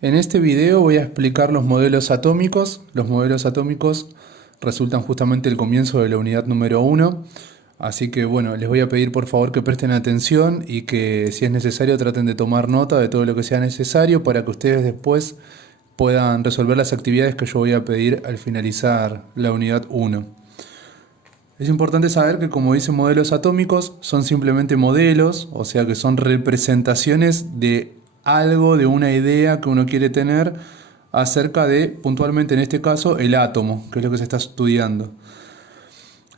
En este video voy a explicar los modelos atómicos. Los modelos atómicos resultan justamente el comienzo de la unidad número 1. Así que bueno, les voy a pedir por favor que presten atención y que si es necesario traten de tomar nota de todo lo que sea necesario para que ustedes después puedan resolver las actividades que yo voy a pedir al finalizar la unidad 1. Es importante saber que, como dicen modelos atómicos, son simplemente modelos, o sea que son representaciones de algo, de una idea que uno quiere tener acerca de, puntualmente en este caso, el átomo, que es lo que se está estudiando.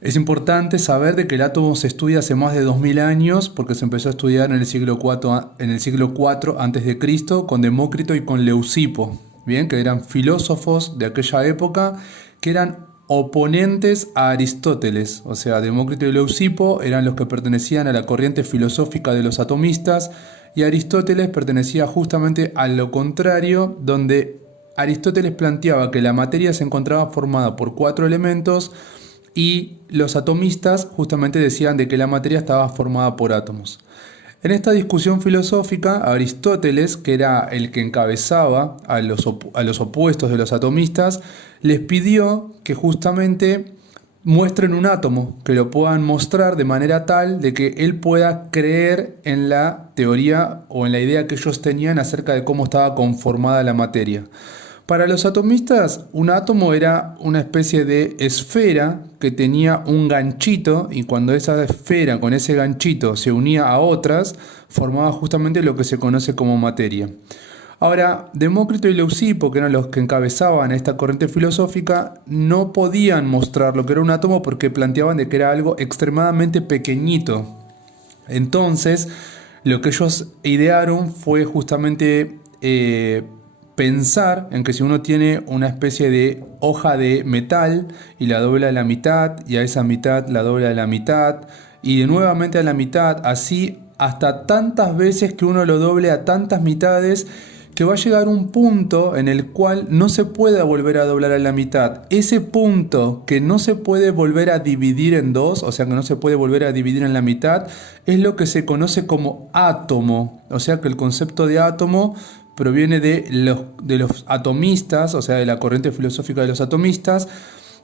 Es importante saber de que el átomo se estudia hace más de 2000 años porque se empezó a estudiar en el siglo IV antes de Cristo con Demócrito y con Leucipo, bien, que eran filósofos de aquella época que eran oponentes a Aristóteles. O sea, Demócrito y Leucipo eran los que pertenecían a la corriente filosófica de los atomistas y Aristóteles pertenecía justamente a lo contrario, donde Aristóteles planteaba que la materia se encontraba formada por 4 elementos y los atomistas justamente decían de que la materia estaba formada por átomos. En esta discusión filosófica, Aristóteles, que era el que encabezaba a los opuestos de los atomistas, les pidió que justamente muestren un átomo, que lo puedan mostrar de manera tal de que él pueda creer en la teoría o en la idea que ellos tenían acerca de cómo estaba conformada la materia. Para los atomistas, un átomo era una especie de esfera que tenía un ganchito y cuando esa esfera con ese ganchito se unía a otras, formaba justamente lo que se conoce como materia. Ahora, Demócrito y Leucipo, que eran los que encabezaban esta corriente filosófica, no podían mostrar lo que era un átomo porque planteaban de que era algo extremadamente pequeñito. Entonces, lo que ellos idearon fue justamente pensar en que si uno tiene una especie de hoja de metal y la dobla a la mitad y a esa mitad la dobla a la mitad y nuevamente a la mitad, así hasta tantas veces que uno lo doble a tantas mitades, que va a llegar un punto en el cual no se puede volver a doblar a la mitad. Ese punto que no se puede volver a dividir en dos, o sea que no se puede volver a dividir en la mitad, es lo que se conoce como átomo. O sea que el concepto de átomo proviene de los atomistas, o sea de la corriente filosófica de los atomistas.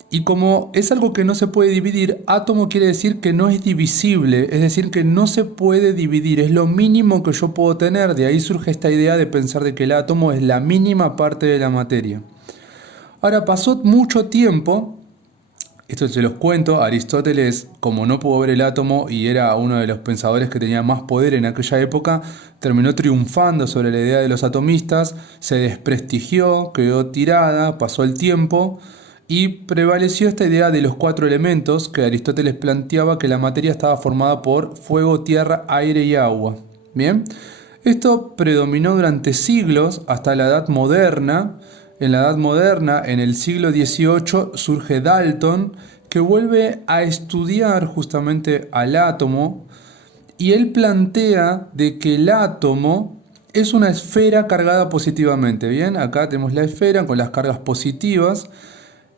Y como es algo que no se puede dividir, átomo quiere decir que no es divisible, es decir, que no se puede dividir, es lo mínimo que yo puedo tener. De ahí surge esta idea de pensar de que el átomo es la mínima parte de la materia. Ahora, pasó mucho tiempo, esto se los cuento, Aristóteles, como no pudo ver el átomo y era uno de los pensadores que tenía más poder en aquella época, terminó triunfando sobre la idea de los atomistas, se desprestigió, quedó tirada, pasó el tiempo y prevaleció esta idea de los 4 elementos que Aristóteles planteaba que la materia estaba formada por fuego, tierra, aire y agua. Bien, esto predominó durante siglos hasta la Edad Moderna. En la Edad Moderna, en el siglo XVIII, surge Dalton, que vuelve a estudiar justamente al átomo y él plantea de que el átomo es una esfera cargada positivamente. Bien, acá tenemos la esfera con las cargas positivas.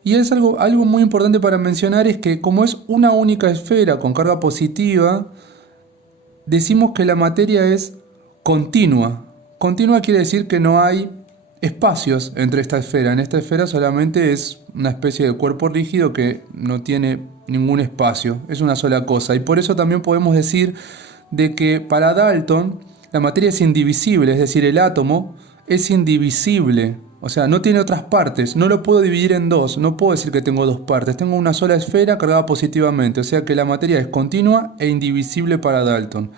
Y es algo muy importante para mencionar, es que como es una única esfera con carga positiva, decimos que la materia es continua. Continua quiere decir que no hay espacios entre esta esfera. En esta esfera solamente es una especie de cuerpo rígido que no tiene ningún espacio. Es una sola cosa. Y por eso también podemos decir de que para Dalton la materia es indivisible, es decir, el átomo es indivisible. O sea, no tiene otras partes, no lo puedo dividir en dos, no puedo decir que tengo dos partes, tengo una sola esfera cargada positivamente, o sea que la materia es continua e indivisible para Dalton.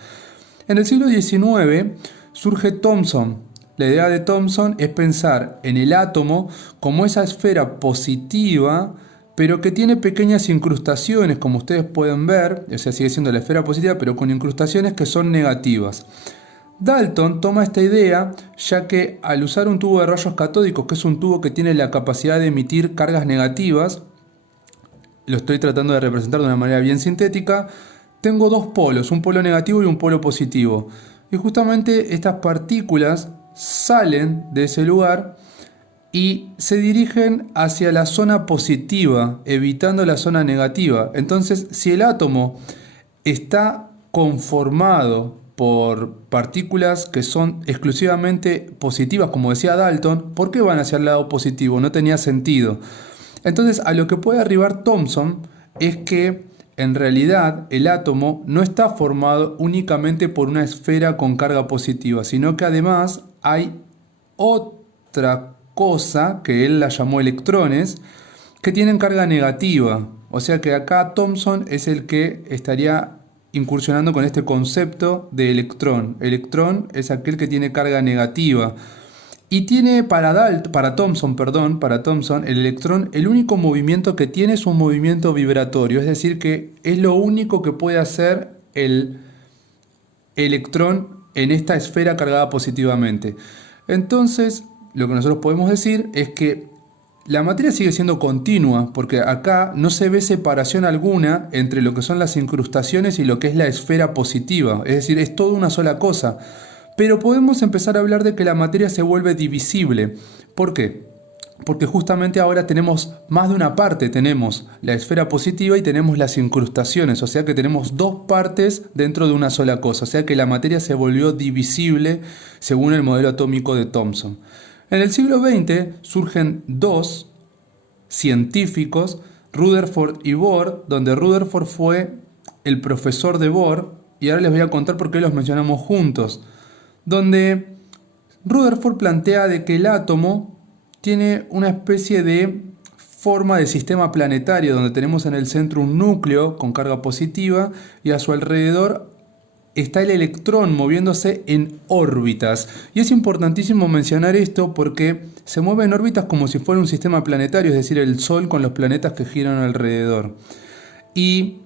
En el siglo XIX surge Thomson. La idea de Thomson es pensar en el átomo como esa esfera positiva, pero que tiene pequeñas incrustaciones, como ustedes pueden ver, o sea, sigue siendo la esfera positiva, pero con incrustaciones que son negativas. Dalton toma esta idea ya que al usar un tubo de rayos catódicos, que es un tubo que tiene la capacidad de emitir cargas negativas, lo estoy tratando de representar de una manera bien sintética, tengo dos polos, un polo negativo y un polo positivo. Y justamente estas partículas salen de ese lugar y se dirigen hacia la zona positiva, evitando la zona negativa. Entonces, si el átomo está conformado por partículas que son exclusivamente positivas, como decía Dalton, ¿por qué van hacia el lado positivo? No tenía sentido. Entonces, a lo que puede arribar Thomson es que en realidad el átomo no está formado únicamente por una esfera con carga positiva, sino que además hay otra cosa que él la llamó electrones que tienen carga negativa. O sea que acá Thomson es el que estaría incursionando con este concepto de electrón. Electrón es aquel que tiene carga negativa. Y tiene para Thomson, el electrón, el único movimiento que tiene es un movimiento vibratorio. Es decir, que es lo único que puede hacer el electrón en esta esfera cargada positivamente. Entonces, lo que nosotros podemos decir es que la materia sigue siendo continua, porque acá no se ve separación alguna entre lo que son las incrustaciones y lo que es la esfera positiva. Es decir, es toda una sola cosa. Pero podemos empezar a hablar de que la materia se vuelve divisible. ¿Por qué? Porque justamente ahora tenemos más de una parte. Tenemos la esfera positiva y tenemos las incrustaciones. O sea que tenemos dos partes dentro de una sola cosa. O sea que la materia se volvió divisible según el modelo atómico de Thomson. En el siglo XX surgen dos científicos, Rutherford y Bohr, donde Rutherford fue el profesor de Bohr, y ahora les voy a contar por qué los mencionamos juntos, donde Rutherford plantea de que el átomo tiene una especie de forma de sistema planetario, donde tenemos en el centro un núcleo con carga positiva y a su alrededor está el electrón moviéndose en órbitas. Y es importantísimo mencionar esto porque se mueve en órbitas como si fuera un sistema planetario, es decir, el Sol con los planetas que giran alrededor. Y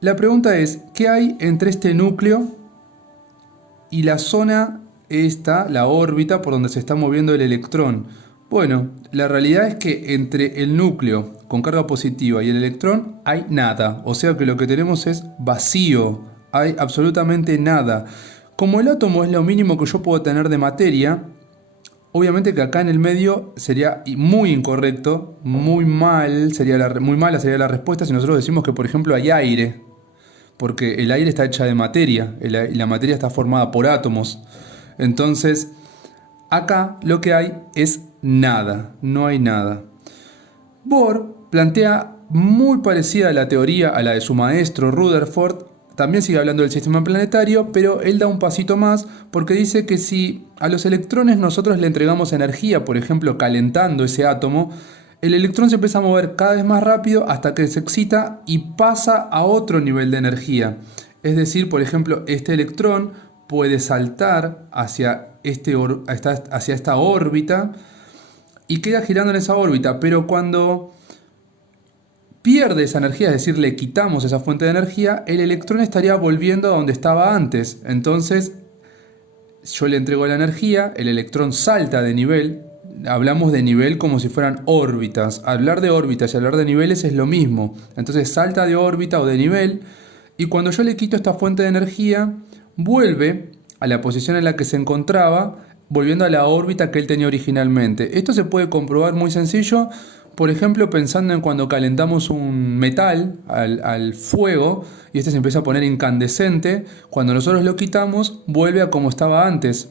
la pregunta es, ¿qué hay entre este núcleo y la zona esta, la órbita por donde se está moviendo el electrón? Bueno, la realidad es que entre el núcleo con carga positiva y el electrón hay nada. O sea que lo que tenemos es vacío. Hay absolutamente nada. Como el átomo es lo mínimo que yo puedo tener de materia, obviamente que acá en el medio sería muy incorrecto, muy mala sería la respuesta si nosotros decimos que, por ejemplo, hay aire, porque el aire está hecha de materia y la materia está formada por átomos. Entonces, acá lo que hay es nada, no hay nada. Bohr plantea muy parecida a la teoría a la de su maestro Rutherford. También sigue hablando del sistema planetario, pero él da un pasito más porque dice que si a los electrones nosotros le entregamos energía, por ejemplo calentando ese átomo, el electrón se empieza a mover cada vez más rápido hasta que se excita y pasa a otro nivel de energía. Es decir, por ejemplo, este electrón puede saltar hacia esta órbita y queda girando en esa órbita, pero cuando pierde esa energía, es decir, le quitamos esa fuente de energía, el electrón estaría volviendo a donde estaba antes. Entonces, yo le entrego la energía, el electrón salta de nivel. Hablamos de nivel como si fueran órbitas. Hablar de órbitas y hablar de niveles es lo mismo. Entonces, salta de órbita o de nivel, y cuando yo le quito esta fuente de energía, vuelve a la posición en la que se encontraba, volviendo a la órbita que él tenía originalmente. Esto se puede comprobar muy sencillo. Por ejemplo, pensando en cuando calentamos un metal al fuego y este se empieza a poner incandescente, cuando nosotros lo quitamos, vuelve a como estaba antes,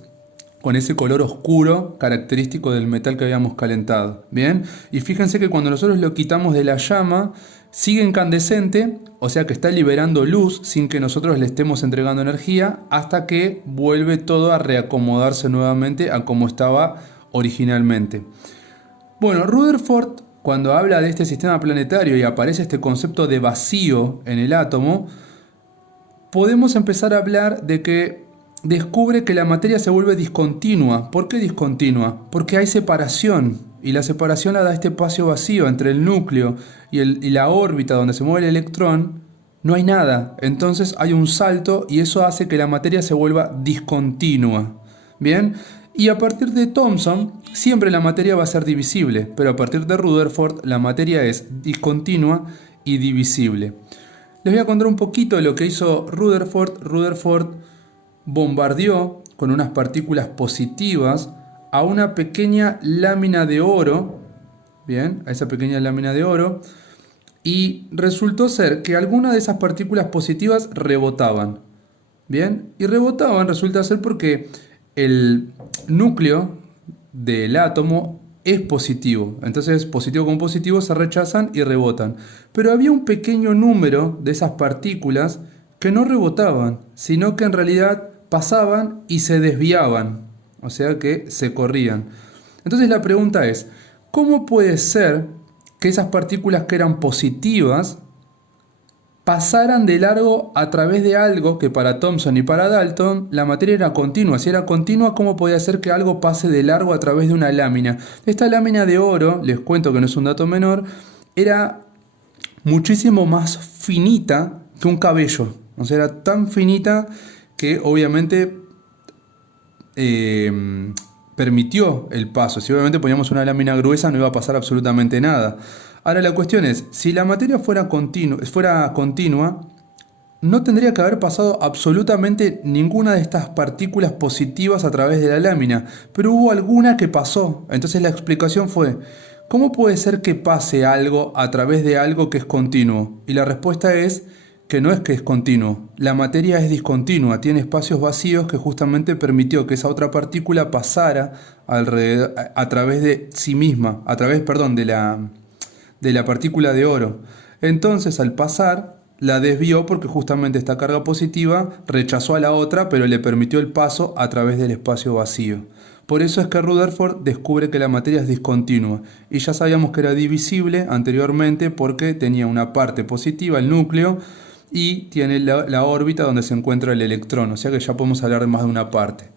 con ese color oscuro característico del metal que habíamos calentado. ¿Bien? Y fíjense que cuando nosotros lo quitamos de la llama, sigue incandescente, o sea que está liberando luz sin que nosotros le estemos entregando energía, hasta que vuelve todo a reacomodarse nuevamente a como estaba originalmente. Bueno, Rutherford, cuando habla de este sistema planetario y aparece este concepto de vacío en el átomo, podemos empezar a hablar de que descubre que la materia se vuelve discontinua. ¿Por qué discontinua? Porque hay separación, y la separación la da este espacio vacío entre el núcleo y la órbita donde se mueve el electrón. No hay nada, entonces hay un salto y eso hace que la materia se vuelva discontinua. ¿Bien? Y a partir de Thomson, siempre la materia va a ser divisible, pero a partir de Rutherford, la materia es discontinua y divisible. Les voy a contar un poquito de lo que hizo Rutherford. Rutherford bombardeó con unas partículas positivas a una pequeña lámina de oro, bien, a esa pequeña lámina de oro, y resultó ser que algunas de esas partículas positivas rebotaban. Bien, y rebotaban resulta ser porque el núcleo del átomo es positivo. Entonces, positivo con positivo se rechazan y rebotan. Pero había un pequeño número de esas partículas que no rebotaban, sino que en realidad pasaban y se desviaban, o sea que se corrían. Entonces la pregunta es, ¿cómo puede ser que esas partículas que eran positivas pasaran de largo a través de algo que para Thomson y para Dalton la materia era continua? Si era continua, ¿cómo podía ser que algo pase de largo a través de una lámina? Esta lámina de oro, les cuento que no es un dato menor, era muchísimo más finita que un cabello. O sea, era tan finita que obviamente permitió el paso. Si obviamente poníamos una lámina gruesa no iba a pasar absolutamente nada. Ahora la cuestión es, si la materia fuera continua, no tendría que haber pasado absolutamente ninguna de estas partículas positivas a través de la lámina, pero hubo alguna que pasó. Entonces la explicación fue, ¿cómo puede ser que pase algo a través de algo que es continuo? Y la respuesta es que no es que es continuo, la materia es discontinua, tiene espacios vacíos que justamente permitió que esa otra partícula pasara a través de sí misma, a través, perdón, de la partícula de oro. Entonces, al pasar, la desvió porque justamente esta carga positiva rechazó a la otra, pero le permitió el paso a través del espacio vacío. Por eso es que Rutherford descubre que la materia es discontinua, y ya sabíamos que era divisible anteriormente porque tenía una parte positiva, el núcleo, y tiene la órbita donde se encuentra el electrón, o sea que ya podemos hablar de más de una parte.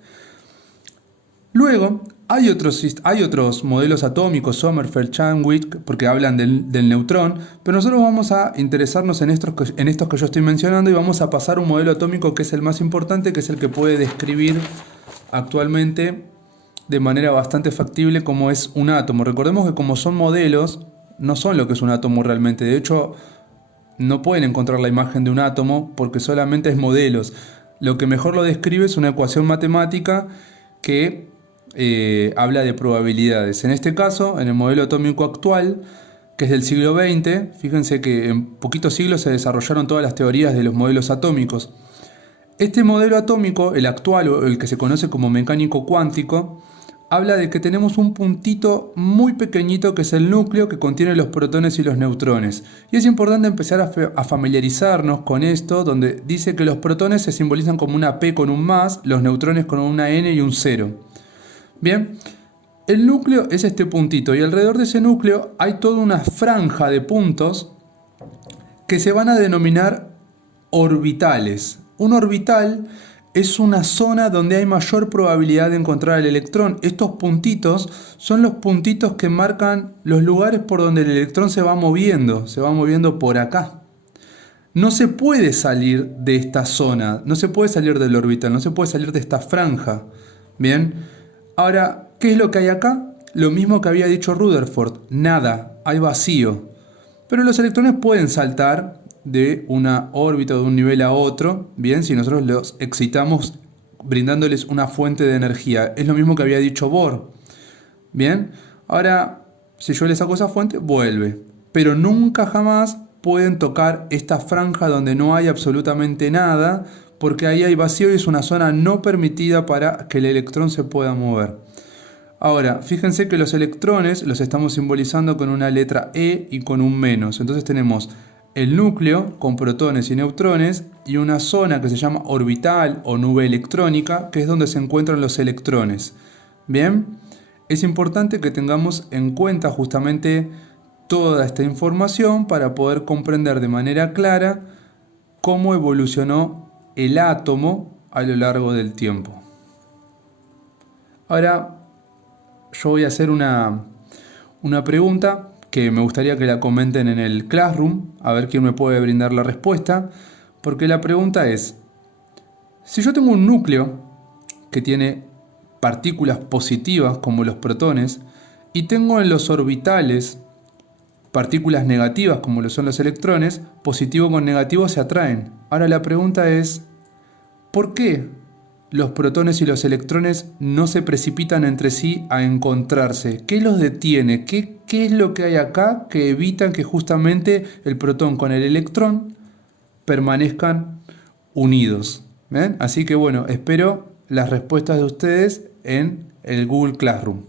Luego, hay otros modelos atómicos, Sommerfeld, Chadwick, porque hablan del neutrón, pero nosotros vamos a interesarnos en estos que yo estoy mencionando y vamos a pasar a un modelo atómico que es el más importante, que es el que puede describir actualmente de manera bastante factible como es un átomo. Recordemos que como son modelos, no son lo que es un átomo realmente. De hecho, no pueden encontrar la imagen de un átomo porque solamente es modelos. Lo que mejor lo describe es una ecuación matemática que habla de probabilidades. En este caso, en el modelo atómico actual, que es del siglo XX, fíjense que en poquitos siglos se desarrollaron todas las teorías de los modelos atómicos. Este modelo atómico, el actual o el que se conoce como mecánico cuántico, habla de que tenemos un puntito muy pequeñito que es el núcleo que contiene los protones y los neutrones. Y es importante empezar a familiarizarnos con esto, donde dice que los protones se simbolizan como una P con un más, los neutrones con una N y un 0. Bien, el núcleo es este puntito y alrededor de ese núcleo hay toda una franja de puntos que se van a denominar orbitales. Un orbital es una zona donde hay mayor probabilidad de encontrar el electrón. Estos puntitos son los puntitos que marcan los lugares por donde el electrón se va moviendo por acá. No se puede salir de esta zona, no se puede salir del orbital, no se puede salir de esta franja. Bien. Ahora, ¿qué es lo que hay acá? Lo mismo que había dicho Rutherford, nada, hay vacío. Pero los electrones pueden saltar de una órbita, de un nivel a otro, bien, si nosotros los excitamos brindándoles una fuente de energía. Es lo mismo que había dicho Bohr. Bien, ahora, si yo les saco esa fuente, vuelve. Pero nunca jamás pueden tocar esta franja donde no hay absolutamente nada, porque ahí hay vacío y es una zona no permitida para que el electrón se pueda mover. Ahora, fíjense que los electrones los estamos simbolizando con una letra E y con un menos. Entonces tenemos el núcleo con protones y neutrones y una zona que se llama orbital o nube electrónica, que es donde se encuentran los electrones. Bien, es importante que tengamos en cuenta justamente toda esta información para poder comprender de manera clara cómo evolucionó el átomo a lo largo del tiempo. Ahora yo voy a hacer una pregunta que me gustaría que la comenten en el Classroom, a ver quién me puede brindar la respuesta, porque la pregunta es, si yo tengo un núcleo que tiene partículas positivas como los protones y tengo en los orbitales partículas negativas como lo son los electrones, positivo con negativo se atraen. Ahora la pregunta es, ¿por qué los protones y los electrones no se precipitan entre sí a encontrarse? ¿Qué los detiene? ¿Qué es lo que hay acá que evita que justamente el protón con el electrón permanezcan unidos? ¿Ven? Así que bueno, espero las respuestas de ustedes en el Google Classroom.